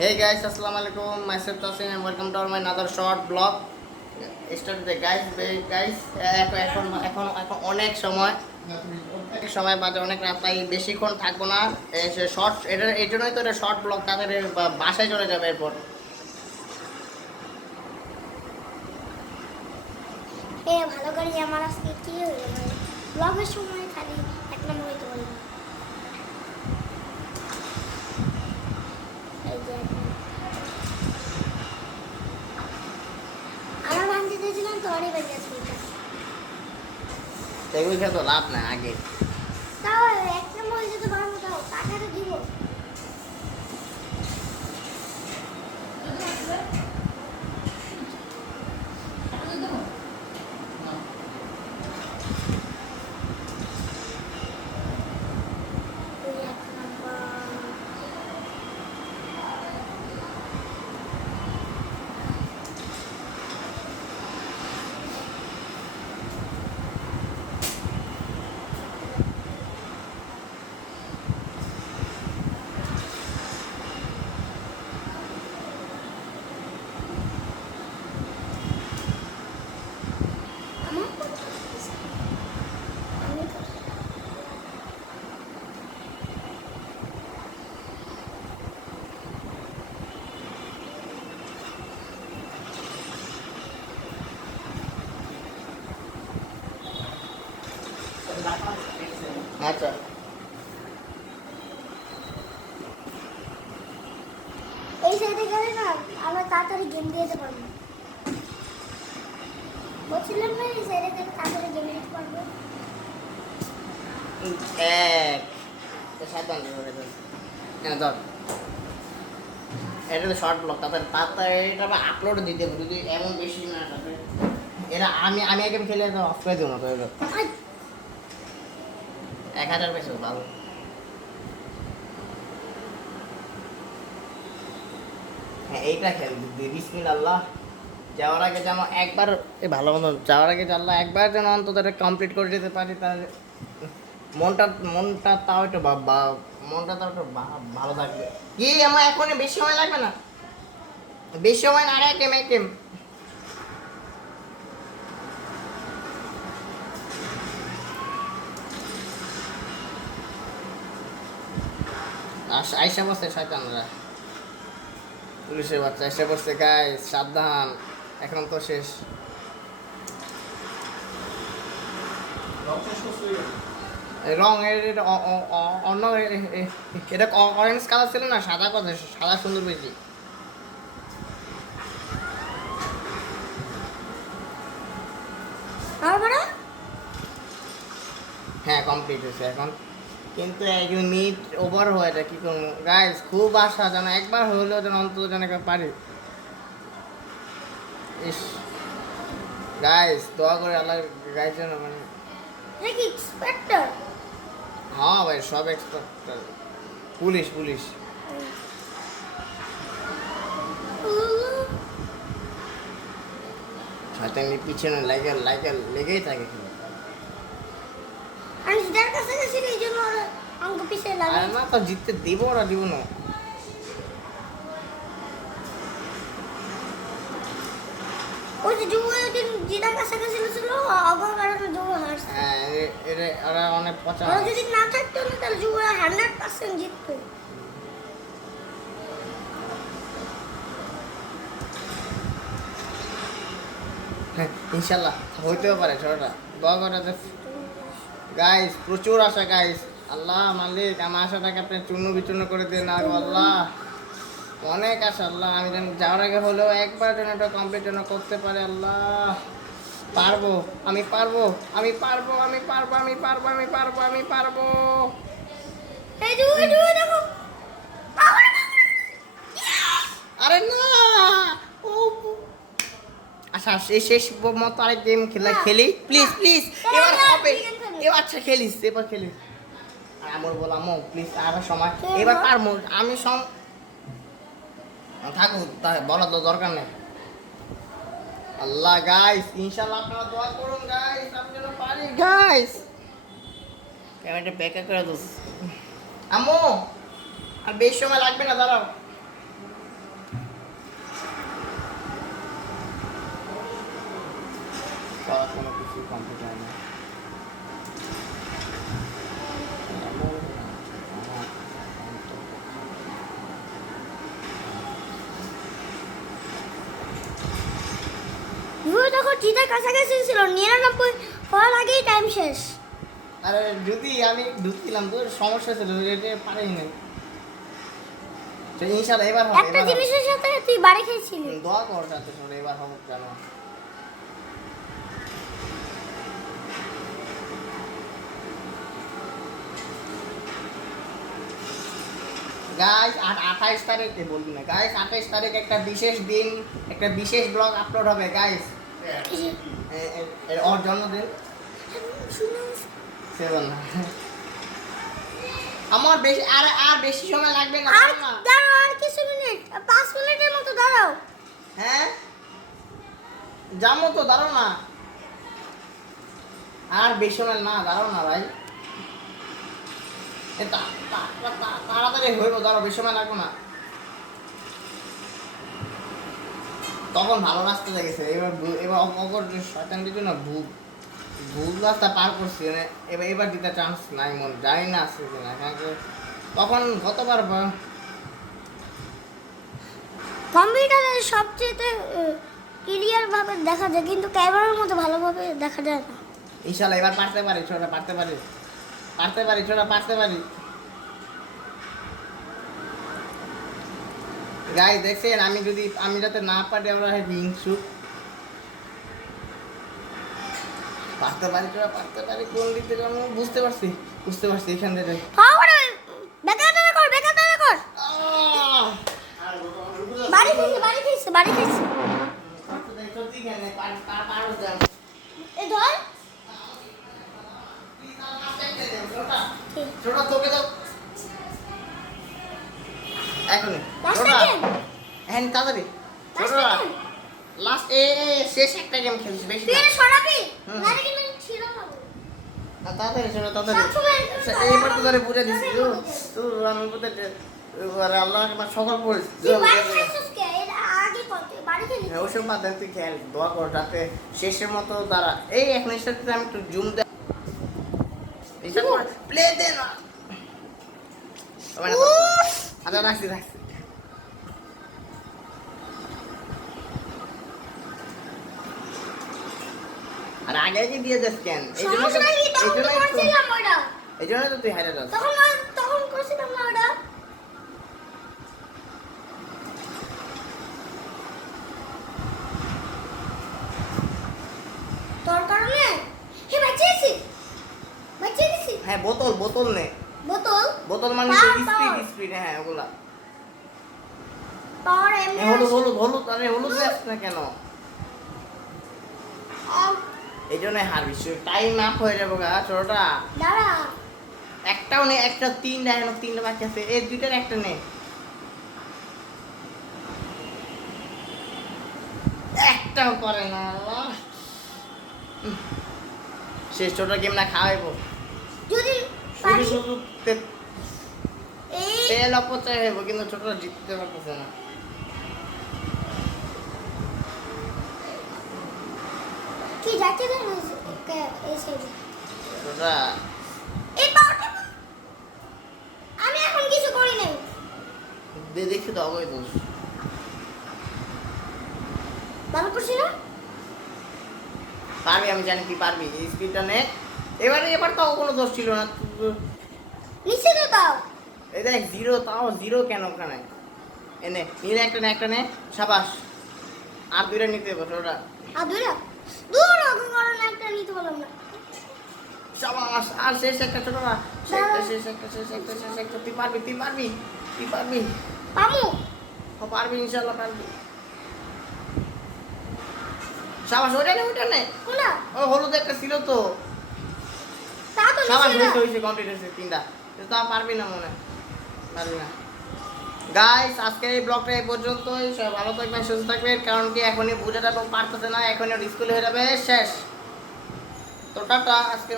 Hey guys, assalamu alaikum. Myself Tasin and welcome to my another short vlog. Start the guys, এখন অনেক সময় বাজে অনেক রাত, তাই বেশিক্ষণ থাকবো না। শর্ট এটা এই জন্যই তো এটা শর্ট ব্লগ, তাদের বাসায় চলে যাবে এরপর। ভালো করে আমার আজকে কি হইলো মানে ব্লগের সময় খালি এক নম্বর হইতে পারি না। এই যে আমার ভাঙতে দিয়েছিলাম তো অনেক বেজে আছে এগুলো খেয়ে তো লাভ না আগে। তাও এক নম্বর হয়ে যেতে পারবো, তাও টাকাটা দিব। আচ্ছা এই সাইডে গেলে না আমরা তাড়াতাড়ি গেম দিতে পারবো। বলছিলাম না এই সাইডে গেলে তাড়াতাড়ি গেম দিতে পারবো। সাবধান ধর, এটা তো শর্ট ব্লগ, তাদের পাতা এটা আপলোড দিতে হবে যদি এমন বেশি না থাকে। এরা আমি আগে খেলে তো অফ করে দেবো না তো। 1000 পেয়েছো ভালো। হ্যাঁ এইটা খেল বিসমিল্লাহ। যাওয়ার আগে যেন একবার ভালো মতো যাওয়ার আগে জানলা একবার যেন অন্তত এটা কমপ্লিট করে দিতে পারি, তাহলে মনটা তাও একটু মনটা তাও একটু ভালো থাকবে। কি আমার এখনই বেশি সময় লাগবে না, বেশি সময় না, আর একেম আইসা বসে শয়তানরা, পুলিশের বাচ্চা এসে পড়ছে গাইস, সাবধান এখন তো শেষ। রং এটা অন্য এটা অরেঞ্জ কালার ছিল না, সাদা কথা, সাদা সুন্দর বেশি। হ্যাঁ কমপ্লিট হয়েছে এখন, কিন্তু একজন মিনিট ওভার হয়ে যায়, কি করবো গাইস, খুব আশা যেন একবার হলেও যেন অন্তত যেন পারি। ইস গাইস দোয়া করে আল্লাহ গাইস যেন মানে হ্যাঁ ভাই সব এক্সপেক্টার, পুলিশ শয়তানি পিছনে লেগেই থাকে। আমি যার কাছে গেছি এই জন্য ওরা আমাকে পিছিয়ে লাগে। আরে না তো জিততে দিব ওরা, দিব না। ওই যে যুবক দিন যেটার কাছে গেছিল ছিল অগর কারণে যুবক হারছে। হ্যাঁ এটা ওরা অনেক পচা। ওরা যদি না থাকতো না তাহলে যুবক 100% জিততো। ইনশাল্লাহ হইতেও পারে ছোটটা, দোয়া করে গাইস, প্রচুর আশা গাইস। আল্লাহ মালিক আমার আশাটাকে আপনি চূর্ণ বিচূর্ণ করে দিয়ে না গো আল্লাহ, অনেক আশা আল্লাহ, আমি যেন যাওয়ার আগে হলেও একবার যেন এটা কমপ্লিট যেন করতে পারে আল্লাহ। পারবো আমি পারবো আমি পারবো আমি পারবো আমি পারবো আমি পারবো আমি পারবো। এই যুবক দেখো আরে না ও আচ্ছা শেষ মতো আরেক গেম খেলি প্লিজ এবার হবে, এবার আচ্ছা খেলিস এবার খেলিস। আমার বললাম প্লিজ আর সময় এবার পারবো আমি থাকুক, তাই বলার তো দরকার নেই। আল্লাহ গাইস ইনশাআল্লাহ আপনারা দোয়া করুন গাইস, আমি যেন পারি গাইস। ক্যামেরাটা ব্যাকআপ করে দিস আম্মু, আর বেশি সময় লাগবে না, দাঁড়াও। কোনো কিছু কমপ্লিট হয় না। ভিউ দেখো জিতার কাছাকাছি ছিল 99 হওয়ার আগেই টাইম শেষ। আরে যদি আমি ঢুকছিলাম তো সমস্যা ছিল, এটা পারেই নাই। তো ইনশাআল্লাহ এবার হবে, একটা এবার হবে। জিনিসের সাথে তুই বাড়ি খেয়েছিলি। দোয়া কর সাথে সাথে এবার হবে কেন। গাইস 28 তারিখে বলবি না গাইস, 28 তারিখ একটা বিশেষ দিন, একটা বিশেষ ব্লগ আপলোড হবে গাইস। ওর জন্মদিন সেভেন। আমার বেশি আর বেশি সময় লাগবে না, আর না। দাঁড়াও, আর কিছু মিনিট, 5 মিনিটের মতো দাঁড়াও। হ্যাঁ যাবো তো, দাঁড়াও না, আর বেশি সময় না, দাঁড়াও না ভাই। তাড়াতাড়ি হইব, দাঁড়াও, বেশি সময় লাগবে না। তখন ভালো রাস্তা দেখেছে, এবার অপর শয়তান দিতে না ভুল রাস্তা পার করছি, মানে এবার দিতে চান্স নাই, মনে জানি না আসছে কিনা, তখন গতবার কম্পিউটারে সবচেয়ে ক্লিয়ার ভাবে দেখা যায়, কিন্তু ক্যামেরার মধ্যে ভালোভাবে দেখা যায় না। ইনশাল্লাহ এবার পারতে পারি ছোটা, পারতে পারি ছোটা, পারতে পারি। গাই দেখছেন, আমি যাতে না পারি, আমরা হিংসু। পারতে পারি ছোটা, পারতে পারি, কোন দিক থেকে আমি বুঝতে পারছি এখান থেকে। আরে বেকারটা কর। বাড়ি খাইছে। এ ধর ছোটা তোকে তো এখন লাস্ট ছোটা গেম। হ্যাঁ তাড়াতাড়ি ছোটা লাস্ট শেষ একটা গেম খেলছি, বেশি তুই না। এটা সরাবি হুম। নারে কিন্তু ছিল না। তাড়াতাড়ি ছোটা, তাড়াতাড়ি। সবসময় এইবার তো ধরে বুঝে দিচ্ছি তো আমি বোধহয় আরে আল্লাহ আমার সকল পড়েছি। তুই বাড়ি খাইছিস কে? এর আগে কত বাড়ি খেলি? ওসব বাদ দেন, তুই খেয়াল দোয়া কর যাতে শেষের মতো দাঁড়া। এই এখন স্টার্টে আমি একটু জুম দে, প্লে দে না। আচ্ছা রাখছি। আর আগে কি দিয়ে যাস কেন? সমস্যা নাই, তখন তো করছিলাম ওটা। এই জন্য তো তুই হারিয়ে যাস। তখন করছিলাম না ওটা। তোর কারণে হে বাঁচিয়েছি। হ্যাঁ বোতল নে। বোতল মানে স্পিড, হ্যাঁ ওগুলা। পাওয়ার এমনি হলুদ আরে হলুদ ব্যাস না কেন? এই জন্য হারবি, টাইম আপ হয়ে যাবো গা ছোটটা। দাঁড়া একটাও নে, একটা তিনটা বাকি আছে, এই দুইটার একটা নে। একটাও করে না আল্লাহ। শেষ ছোট গেম না খাওয়াইবো, যদি শুধু পারি শুধু এই তেল অপচয় হইব, কিন্তু ছোটরা জিততে পারতেছে না। কি যাচ্ছে না এই সাইডে ছোটরা এই পাওয়ারটা আমি এখন কিছু করি নাই। দেখছি তো অবৈ দোষ। ভালো করছি না? পারবি, আমি জানি তুই পারবি, এই স্পিডটা নে। এবার তাও কোনো দোষ ছিল না। নিচে তো দাও। এই দেখ জিরো, তাও জিরো কেন ওখানে? এনে নিলে একটা নে, সাবাস। আর দুইটা নিতে হবে ছোটরা, আর দূর ওখান কারণ একটা নিতে পারলাম না। সাবাস। আর শেষ একটা ছোটরা, শেষ একটা। তুই পারবি। পামু ও পারবি, ইনশাআল্লাহ পারবি। সাবাস, ওইটা নে। কোনটা? ও হলুদ একটা ছিল তো। তা তো সাবাস, নিচে দাও। হয়েছে কমপ্লিট হয়েছে তিনটা। তা পারবি না মনে হয়, পারবি না। গাইস আজকের এই ব্লগটা এই পর্যন্তই। সবাই ভালো থাকবেন, সুস্থ থাকবেন, কারণ কি এখনই বোঝাটা পারতেছে না, এখনই স্কুলে হয়ে যাবে শেষ। তো টাটা আজকে।